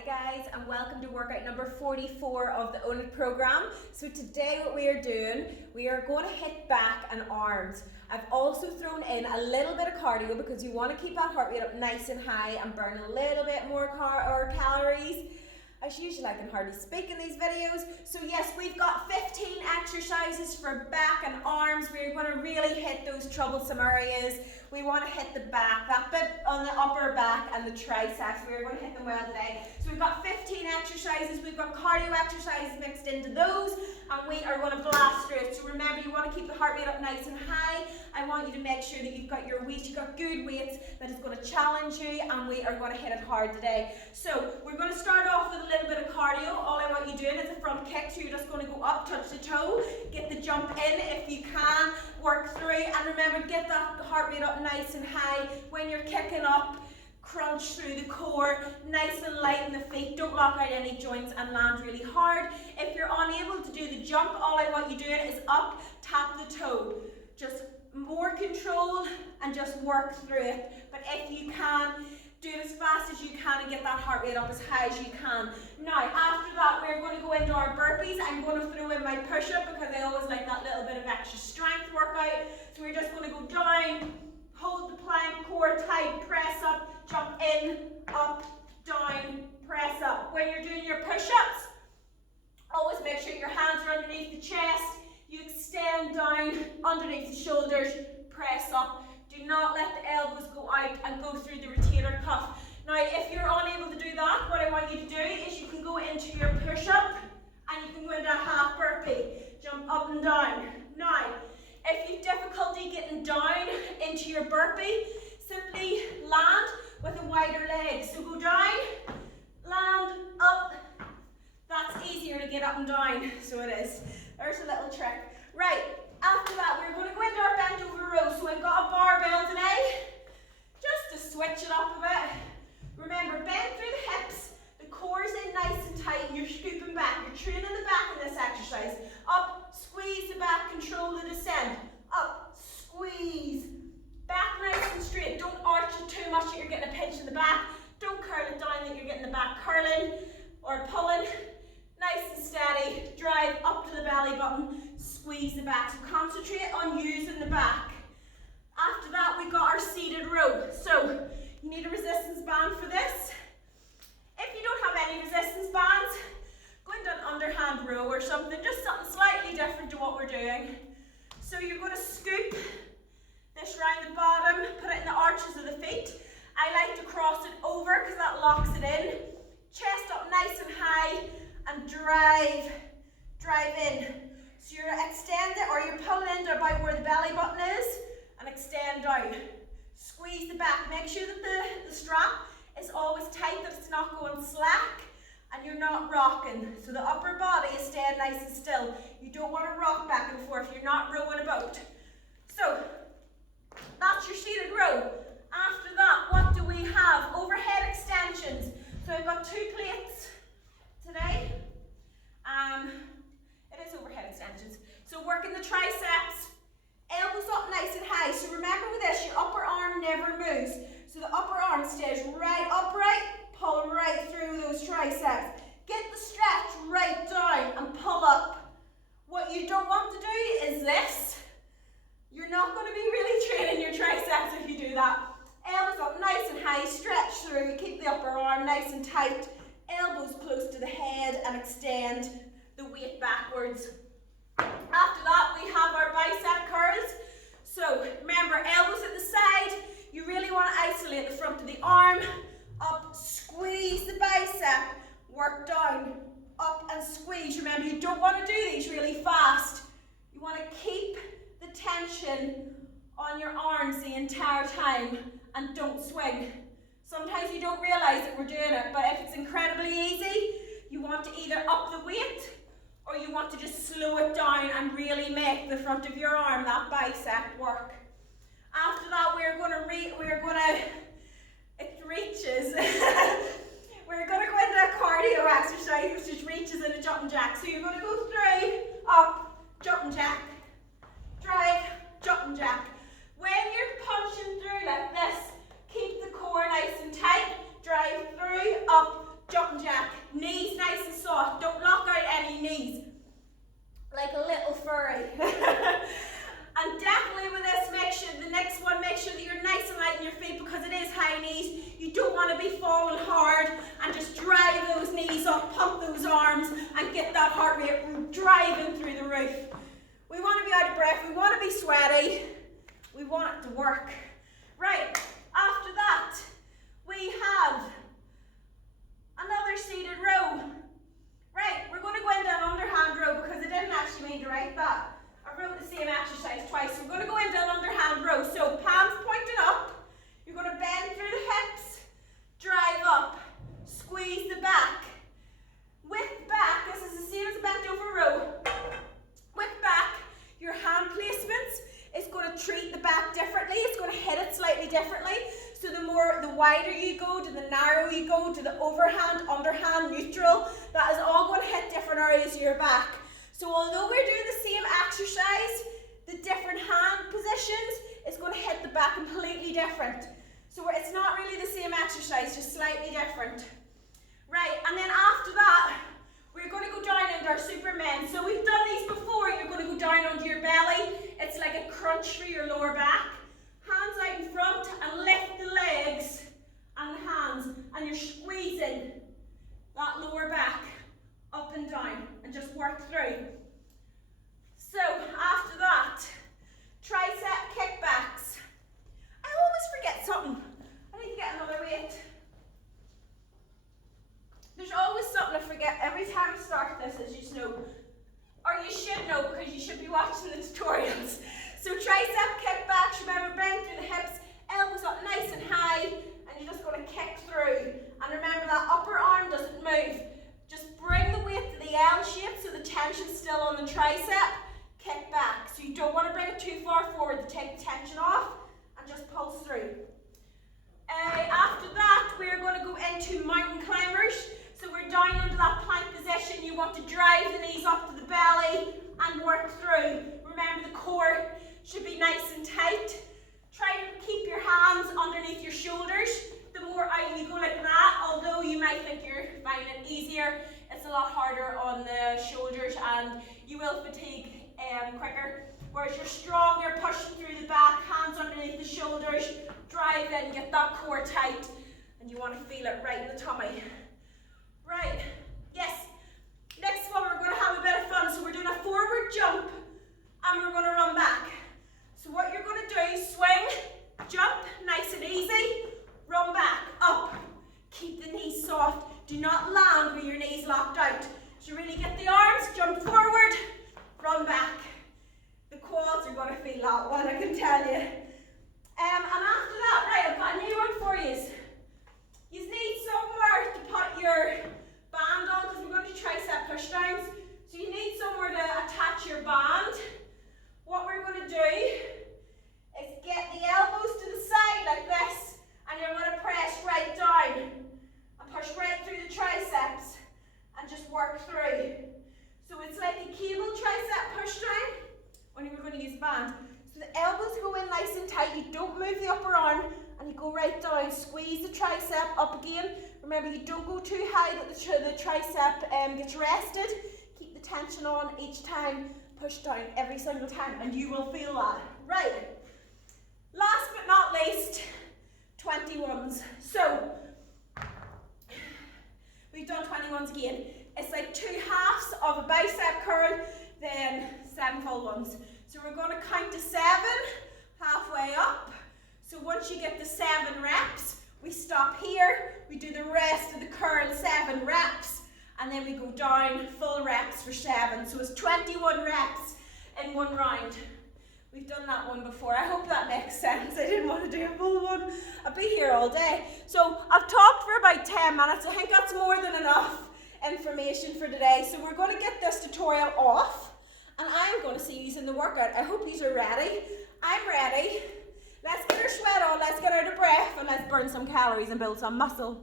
Hi guys, and welcome to workout number 44 of the Own It program. So today what we are doing, we are going to hit back and arms. I've also thrown in a little bit of cardio because you want to keep that heart rate up nice and high and burn a little bit more calories. As usual, I can hardly speak in these videos. So yes, we've got 15 exercises for back and arms. We're going to really hit those troublesome areas. We want to hit the back, that bit on the upper back and the triceps. We're going to hit them well today. So we've got 15 exercises. We've got cardio exercises mixed into those, and we are going to blast through it. So remember, you want to keep the heart rate up nice and high. I want you to make sure that you've got your weight, you've got good weights that is going to challenge you, and we are going to hit it hard today. So we're going to start off with a little bit of cardio. All I want you doing is a front kick, so you're just going to go up, touch the toe, get the jump in if you can, work through, and remember, get that heart rate up nice and high. When you're kicking up, crunch through the core, nice and light in the feet, don't lock out any joints and land really hard. If you're unable to do the jump, all I want you doing is up, tap the toe. Just more control and just work through it. But if you can, do it as fast as you can and get that heart rate up as high as you can. Now, after that, we're going to go into our burpees. I'm going to throw in my push-up because I always like that little bit of extra strength workout. So we're just going to go down, hold the plank, core tight, press up, jump in, up, down, press up. When you're doing your push-ups, always make sure your hands are underneath the chest. You extend down underneath the shoulders, press up. Do not let the elbows go out and go through the rotator cuff. Now, if you're unable to do that, what I want you to do is you can go into your push-up and you can go into a half burpee. Jump up and down. Now, if you've difficulty getting down into your burpee, simply land with a wider leg. So go down, land, up. That's easier to get up and down, so it is. There's a little trick. Right, after that, we're going to go into our bent over row. So I've got a barbell today, just to switch it up a bit. Remember, bend through the hips, the core's in nice and tight, and you're scooping back. You're training the back in this exercise. Up, squeeze the back, control the descent. Up, squeeze. Back nice and straight. Don't arch it too much that you're getting a pinch in the back. Don't curl it down that you're getting the back curling or pulling. Nice and steady. Drive up to the belly button. Squeeze the back. So concentrate on using the back. After that, we got our seated row. So you need a resistance band for this. If you don't have any resistance bands, go into an underhand row or something. Just something slightly different to what we're doing. So you're going to scoop this round the bottom, put it in the arches of the feet. I like to cross it over because that locks it in. Chest up nice and high and drive in. So you're extend it or you're pulling into about where the belly button is and extend down. Squeeze the back. Make sure that the strap is always tight, that it's not going slack and you're not rocking. So the upper body is staying nice and still. You don't want to rock back and forth. You're not rowing about. So that's your seated row. After that, what do we have? Overhead extensions. So I've got 2 plates today. It is overhead extensions. So working the triceps, elbows up nice and high. So remember with this, your upper arm never moves. So the upper arm stays right upright, pull right through those triceps. Get the stretch right down and pull up. What you don't want to do is this. You're not going to be really training your triceps if you do that. Elbows up nice and high, stretch through, keep the upper arm nice and tight. Elbows close to the head and extend the weight backwards. After that, we have our bicep curls. So remember, elbows at the side. You really want to isolate the front of the arm. Up, squeeze the bicep. Work down, up and squeeze. Remember, you don't want to do these really fast. You want to keep the tension on your arms the entire time and don't swing. Sometimes you don't realize that we're doing it, but if it's incredibly easy, you want to either up the weight or you want to just slow it down and really make the front of your arm, that bicep, work. After that, it reaches. We're going to go into a cardio exercise, which is reaches and a jumping jack. So you're going to go through, up, jumping jack, drive, jumping jack. When you're punching through like this, keep the core nice and tight, drive through, up, jumping jack. Knees nice and soft. Don't lock out any knees. Like a little furry. And definitely with this, make sure that you're nice and light in your feet because it is high knees. You don't want to be falling hard, and just drive those knees up, pump those arms, and get that heart rate driving through the roof. We want to be out of breath, we want to be sweaty, we want it to work. Right, after that, we have another seated row. Right, we're going to go into an underhand row because I didn't actually mean to write that. I wrote the same exercise twice. So we're going to go into an underhand row. So palms pointing up. You're going to bend through the hips, drive up, squeeze the back. With back, this is the same as a bent over row. With back, your hand placements is going to treat the back differently. It's going to hit it slightly differently. So the wider you go, to the narrow you go, to the overhand, underhand, neutral, that is all going to hit different areas of your back. So although we're doing the same exercise, the different hand positions is going to hit the back completely different. So it's not really the same exercise, just slightly different. Right, and then after that, we're going to go down into our Supermen. So we've done these before. You're going to go down onto your belly. It's like a crunch for your lower back. Hands out in front and lift the legs and the hands. And you're squeezing that lower back up and down and just work through. So after that, tricep kickbacks. I always forget something. I need to get another weight. There's always something I forget every time I start this, as you know. Or you should know because you should be watching the tutorials. So tricep kickbacks, remember bend through the hips, elbows up nice and high, and you're just going to kick through. And remember that upper arm doesn't move. Just bring the weight to the L shape so the tension's still on the tricep. Kick back. So you don't want to bring it too far forward to take the tension off, and just pulse through. After that, we're going to go into mountain climbers. So we're down into that plank position. You want to drive the knees up to the belly and work through. Remember the core should be nice and tight. Try to keep your hands underneath your shoulders. The more out you go like that, although you might think you're finding it easier, it's a lot harder on the shoulders and you will fatigue quicker. Whereas you're stronger, pushing through the back, hands underneath the shoulders, drive in, get that core tight, and you want to feel it right in the tummy. Right, yes. Next one, we're going to have a bit of fun. So we're doing a forward jump and we're going to run back. So what you're going to do is swing, jump, nice and easy, run back, up. Keep the knees soft. Do not land with your knees locked out. So really get the arms, jump forward, run back. The quads are going to feel that one, I can tell you. And after that, right, I've got a new one for you. You need somewhere to put your band on because we're going to do tricep pushdowns. So you need somewhere to attach your band. What we're going to do is get the elbows to the side like this, and you're going to press right down and push right through the triceps and just work through. So it's like a cable tricep pushdown when you're going to use the band. So the elbows go in nice and tight, you don't move the upper arm, and you go right down, squeeze the tricep up again. Remember, you don't go too high that the tricep gets rested. Keep the tension on each time, push down every single time, and you will feel that. Right, last but not least, 21s. So, we've done 21s again. It's like 2 halves of a bicep curl, then 7 full ones. So we're going to count to 7, halfway up. So once you get the 7 reps, we stop here, we do the rest of the curl 7 reps, and then we go down full reps for 7. So it's 21 reps in one round. We've done that one before. I hope that makes sense. I didn't want to do a full one. I'll be here all day. So I've talked for about 10 minutes. I think that's more than enough information for today. So we're going to get this tutorial off, and I'm going to see you in the workout. I hope you are ready. I'm ready. Let's get our sweat on, let's get out of breath, and let's burn some calories and build some muscle.